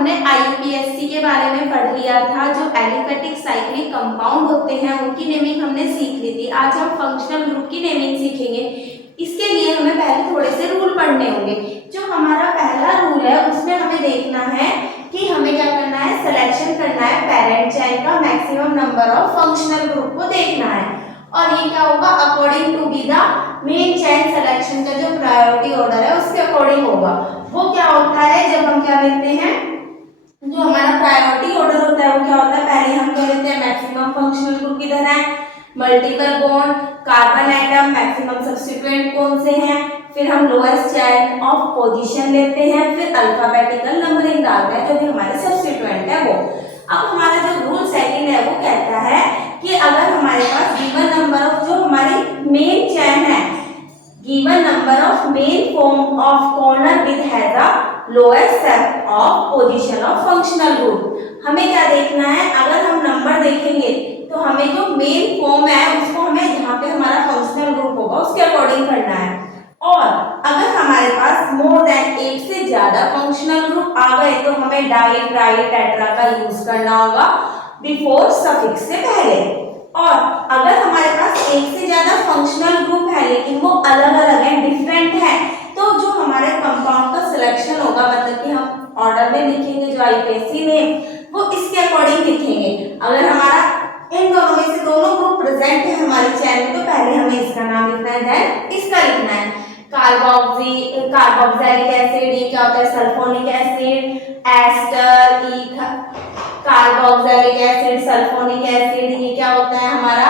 हमने IUPAC के बारे में पढ़ लिया था। जो एलिफेटिक साइक्लिक कंपाउंड होते हैं उनकी नेमिंग हमने सीख ली थी। आज हम फंक्शनल ग्रुप की नेमिंग सीखेंगे। इसके लिए हमें पहले थोड़े से रूल पढ़ने होंगे। जो हमारा पहला रूल है उसमें हमें देखना है कि हमें क्या करना है, सिलेक्शन करना है पेरेंट चाइल्ड का maximum number of functional group को देखना है। और ये क्या होगा, according to be the main child selection का जो प्रायोरिटी ऑर्डर है उसके अकॉर्डिंग होगा। वो क्या होता है, जब हम क्या लेते हैं, जो हमारा प्रायोरिटी ऑर्डर होता है वो क्या होता है, पहले हम क्या लेते हैं, मैक्सिमम फंक्शनल ग्रुप किधर है, multiple bond, carbon atom, maximum substituent कौन से हैं, फिर हम लोएस्ट चाइल्ड ऑफ पोजीशन लेते हैं, फिर अल्फाबेटिकल नंबरिंग डालते हैं जो भी हमारे सब्स्टिट्यूएंट है वो। अब हमारा जो रूल सेकंड है वो कहता है कि अगर हमारे पास गिवन नंबर ऑफ जो हमारी मेन चेन है, given number of main form of corner with has a lowest set of position of functional group. हमें क्या देखना है, अगर हम नंबर देखेंगे तो हमें जो मेन फॉर्म है उसको हमें जहाँ पे हमारा फंक्शनल ग्रुप होगा उसके अकॉर्डिंग करना है। और अगर हमारे पास मोर देन एक से ज्यादा फंक्शनल ग्रुप आ गए तो हमें डाई ट्राई टेट्रा का यूज करना होगा बिफोर सफिक्स से पहले। और अगर हमारे पास एक से ज्यादा फंक्शनल ग्रुप है लेकिन वो अलग अलग है, डिफरेंट है, तो जो हमारे कंपाउंड का सिलेक्शन होगा, मतलब कि हम ऑर्डर में लिखेंगे जो IUPAC में, वो इसके अकॉर्डिंग लिखेंगे। अगर हमारा इन दोनों में से दोनों ग्रुप प्रेजेंट है हमारी चेन में तो पहले हमें इसका नाम लिखना है, देन इसका लिखना है। कार्बोक्सिलिक एसिड, ये क्या होता है, sulphonic acid, ester, carboxylic acid, sulphonic acid, ये क्या होता है हमारा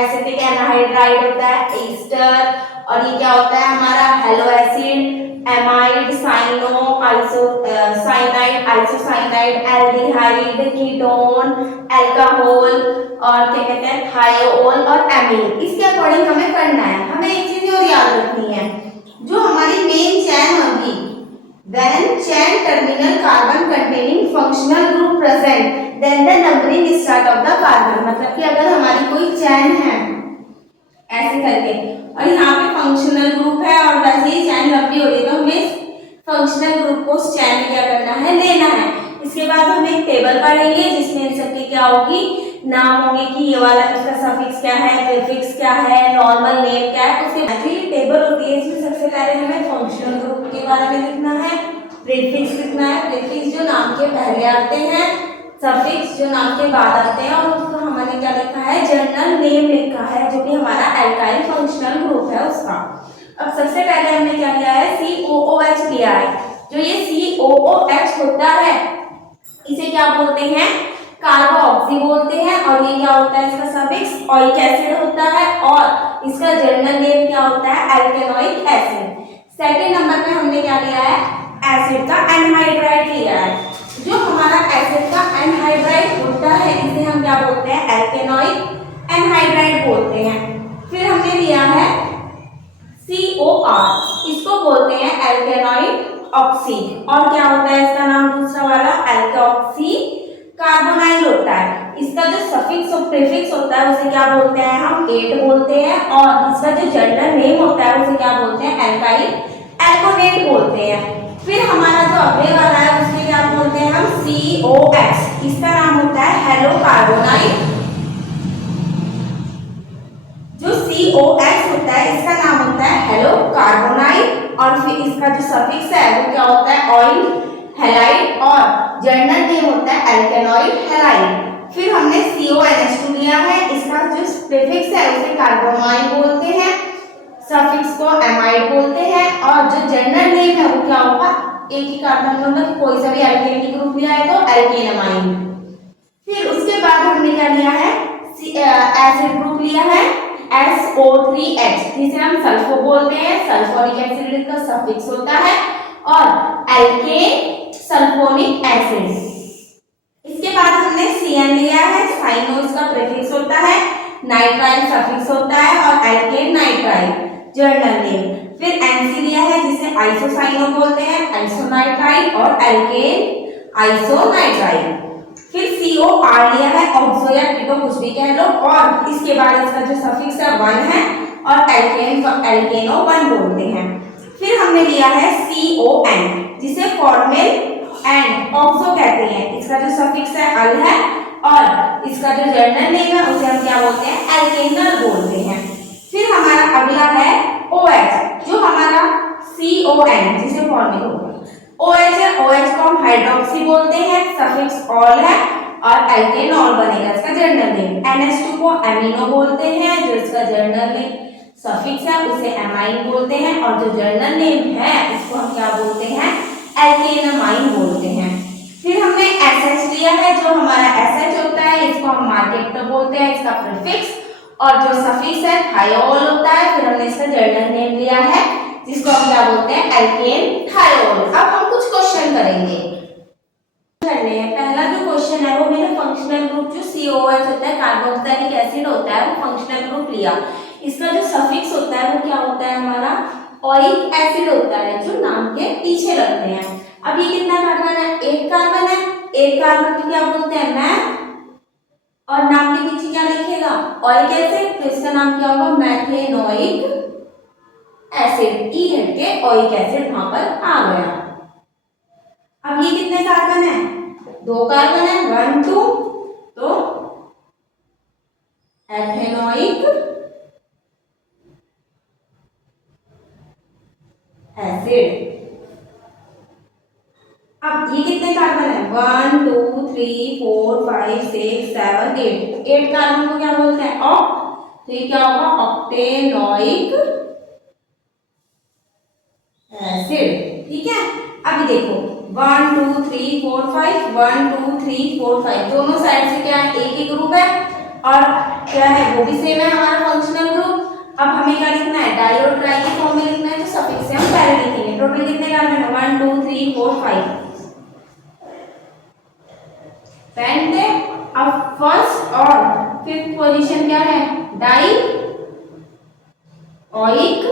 एसिटिक एनहाइड्राइड होता है, ईस्टर, और ये क्या होता है हमारा hello acid, amide, cyanide, isocyanide, aldehyde, ketone, alcohol, और क्या कहते हैं थायोल और एमीन। इसके अकॉर्डिंग हमें करना है। हमें एक चीज और याद रखनी है, जो हमारी मेन चेन होगी, when chain terminal carbon containing functional group present then the numbering start of the carbon। मतलब कि अगर हमारी कोई चेन है ऐसे करके और यहाँ पे फंक्शनल ग्रुप है और वैसे ही चेन लंबी हो रही है तो हमें फंक्शनल ग्रुप को उस चेन में क्या करना है, लेना है। इसके बाद हम एक टेबल पढ़ेंगे जिसमें इन सबकी क्या होगी, नाम होंगे कि ये वाला इसका सफिक्स क्या है, प्रीफिक्स क्या है, नॉर्मल नेम क्या है। उसके बाद ये टेबल होती है, इसमें सबसे पहले हमें फंक्शनल ग्रुप के बारे में लिखना है, प्रीफिक्स लिखना है, प्रीफिक्स जो नाम के पहले आते हैं, सफिक्स जो नाम के बाद आते हैं, और उसको हमने क्या लिखा है, जनरल नेम लिखा है जो कि हमारा एल्काइल फंक्शनल ग्रुप है उसका। अब सबसे पहले हमने क्या किया है, COOH लिया है। जो ये COOH होता है इसे क्या बोलते हैं, कार्बोक्सी बोलते हैं, और ये क्या होता है, इसका सफिक्स ओइक एसिड होता है, और इसका जनरल नेम क्या होता है, एल्केनोइक एसिड। सेकंड नंबर पे हमने क्या लिया है, एसिड का एनहाइड्राइड लिया है। जो हमारा एसिड का एनहाइड्राइड होता है इसे हम क्या बोलते हैं, एल्केनोइक एनहाइड्राइड बोलते हैं। फिर हमने लिया है COR, इसको बोलते हैं एल्केनोइक ऑक्सी, और क्या होता है इसका नाम दूसरा वाला, एल्कोक्सी कार्बोनाइल होता है। इसका जो सफिक्स और प्रीफिक्स होता है उसे क्या बोलते हैं, हम 8 बोलते हैं, और इसका जो जनरल नेम होता है उसे क्या बोलते हैं, एल्काइल एल्कोनेट बोलते हैं। फिर हमारा जो अगले वाला है उसके क्या बोलते हैं हम, COX, इसका नाम होता है हेलो कार्बोनाइल। जो COX होता है इसका नाम होता है हेलो कार्बोनाइल, और फिर इसका जो सफिक्स है वो क्या होता है, ऑइल हैलाइड, और जनरल नेम होता है एल्केनोइल हैलाइड। फिर हमने CONH2 लिया है, इसका जो प्रीफिक्स है उसे कार्बोमाइल बोलते हैं, सफिक्स को एमाइड बोलते हैं, और जो जनरल नेम है वो क्या होगा, एक ही कार्बन मतलब कोई सा भी एल्केन ग्रुप लिया है तो एल्केनमाइन। फिर उसके बाद हमने क्या लिया है, एसिड ग्रुप लिया है SO3H, जिसे हम सल्फो बोलते हैं, सल्फोनिक एसिड का सफिक्स होता है, और एल्केन सल्फोनिक एसिड। इसके बाद हमने CN लिया है, साइनो इसका प्रीफिक्स होता है, नाइट्राइल सफिक्स होता है, और एल्केन नाइट्राइल जनरल नेम। फिर NC लिया है जिसे आइसोसाइनो बोलते हैं, आइसोनाइट्राइल, और एल्केन आइसोनाइट्राइल। फिर COR लिया है, ऑक्सो या कीटो कुछ भी कह लो, और इसके बाद इसका जो सफिक्स है 1 है, और एल्केन को एल्केनो 1 बोलते हैं। फिर हमने लिया है CON जिसे फॉर्मेल एंड ऑक्सो कहते हैं। इसका जो सफिक्स है अल है और इसका जो जर्नल नेम है उसे हम क्या बोलते हैं, एल्केनल बोलते हैं। फिर हमारा अगला है OH, जो हमारा CON जिसे फॉर्मिंग होगा। OH है, OH को हम हाइड्रोक्सी बोलते हैं, सफिक्स ऑल है और एल्केनॉल बनेगा इसका जर्नल नेम। NH2 को एमिनो बोलते हैं, जो इसका जर्नल नेम सफिक्स है उसे एमाइन बोलते हैं और जो जर्नल नेम है उसको हम क्या बोलते हैं, एल्केनामाइन बोलते हैं। फिर हमने SH लिया है, जो हमारा SH होता है इसको हम मार्केट बोलते हैं, इसका प्रीफिक्स, और जो सफिक्स है थायोल होता है। फिर हमने इसका जर्नल नेम लिया है जिसको हम क्या बोलते हैं, एल्केन थायोल। अब हम कुछ क्वेश्चन करेंगे। पहला जो क्वेश्चन है वो मैंने फंक्शनल ग्रुप जो COH होता है, कार्बोक्सिलिक एसिड होता है, वो फंक्शनल ग्रुप लिया। इसका जो सफिक्स होता है वो क्या होता है, हमारा ओइक एसिड होता है, जो नाम के पीछे लगते हैं। अब ये कितना कार्बन है, एक कार्बन है। एक कार्बन को क्या बोलते हैं, मैथ, और नाम के पीछे क्या लिखेगा, ओइक एसिड, तो इसका नाम क्या होगा, मैथेनोइक एसिड। ई हट के ओइक एसिड वहां पर आ गया। अब ये कितने कार्बन है, दो कार्बन है, 1 2, तो एथेनोइक एसिड। अब ये कितने कार्बन है, 1 2 3 4 5 6 7 8। 8 कार्बन को क्या बोलते हैं, ऑक्ट, तो ये क्या होगा, ऑक्टेनोइक एसिड। ठीक है, अभी देखो 1 2 3 4 5, 1 2 3 4 5 दोनों साइड से क्या है, एक ही ग्रुप है और क्या है, वो भी सेम है हमारा फंक्शनल ग्रुप। अब हमें क्या लिखना है, डाई और ट्राई की फॉर्म में लिखना है, तो सफिक्स से हम पहले लिखेंगे। टोटल कितने कार्बन है, 1 2 3 4 5। पेन दे। अब फर्स्ट और फिफ्थ पोजीशन क्या है, डाई ओइक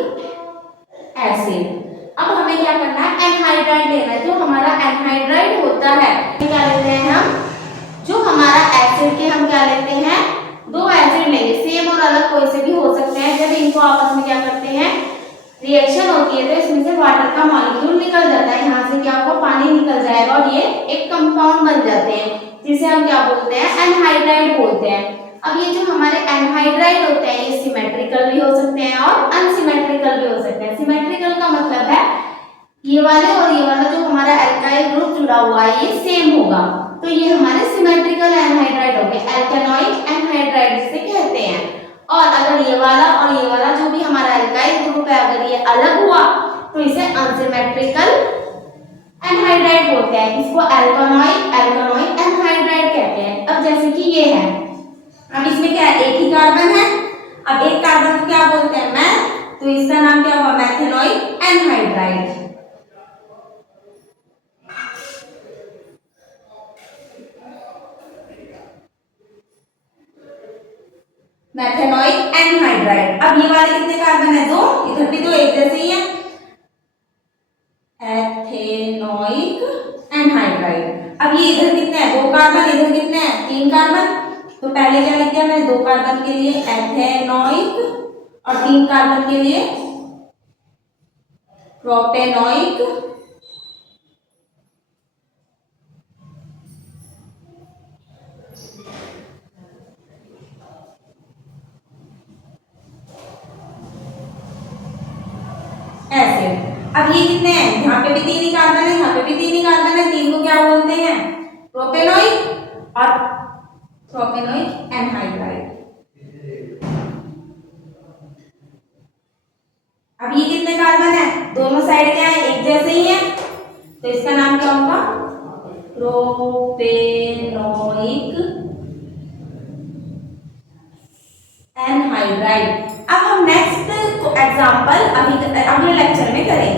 एसिड। अब हमें क्या करना है, एनहाइड्राइड लेना है। जो हमारा एनहाइड्राइड होता है क्या लेते हैं हम, जो हमारा एसिड के हम क्या लेते हैं, दो एसिड लेंगे, सेम और अलग कोई से भी हो सकते हैं। जब इनको आपस में क्या करते हैं, रिएक्शन होती है, तो इसमें से वाटर का मॉलिक्यूल निकल जाता है, यहाँ से क्या होगा, पानी निकल जाएगा और ये एक कंपाउंड बन जाते हैं, जिसे हम क्या बोलते हैं, एनहाइड्राइड बोलते हैं। अब ये जो हमारे एनहाइड्राइड होते हैं ये सिमेट्रिकल भी हो सकते हैं और अनसिमेट्रिकल भी हो सकते हैं। सिमेट्रिकल का मतलब है ये वाले और ये वाला जो हमारा एल्काइल ग्रुप जुड़ा हुआ है ये सेम होगा, तो ये हमारे सिमेट्रिकल एनहाइड्राइड हो गए, एल्केनोइक एनहाइड्राइड जिसे कहते हैं। और अगर ये वाला जो भी हमारा एल्काइल ग्रुप है अगर ये अलग हुआ तो इसे अनसिमेट्रिकल एनहाइड्राइड बोलते हैं, इसको एल्केनोइक एनहाइड्राइड कहते हैं। अब जैसे कि ये है, अब इसमें क्या है, एक ही कार्बन है। अब एक कार्बन को क्या बोलते हैं, मैथ, तो इसका नाम क्या हुआ, मैथेनोइक एनहाइड्राइड। Methanoic anhydride. अब ये वाले कितने कार्बन है, दो, इधर भी दो, एक जैसे ही है, एथेनोइक एनहाइड्राइड। अब ये इधर कितने हैं, दो कार्बन, इधर कितने हैं, 3 कार्बन, तो पहले क्या लिख दिया मैंने, 2 कार्बन के लिए एथेनोइक और 3 कार्बन के लिए प्रोपेनोइक एसिड। अब ये कितने हैं, यहाँ पे भी 3 ही कार्बन है, यहाँ पे भी 3 ही कार्बन है, 3 को क्या बोलते हैं, प्रोपेनोइक और प्रोपेनोइक एनहाइड्राइड। अब ये कितने कार्बन है, दोनों साइड क्या है, एक जैसे ही है, तो इसका नाम क्या होगा, प्रोपेनोइक एनहाइड्राइड। अब हम नेक्स्ट एग्जांपल अगले लेक्चर में करेंगे।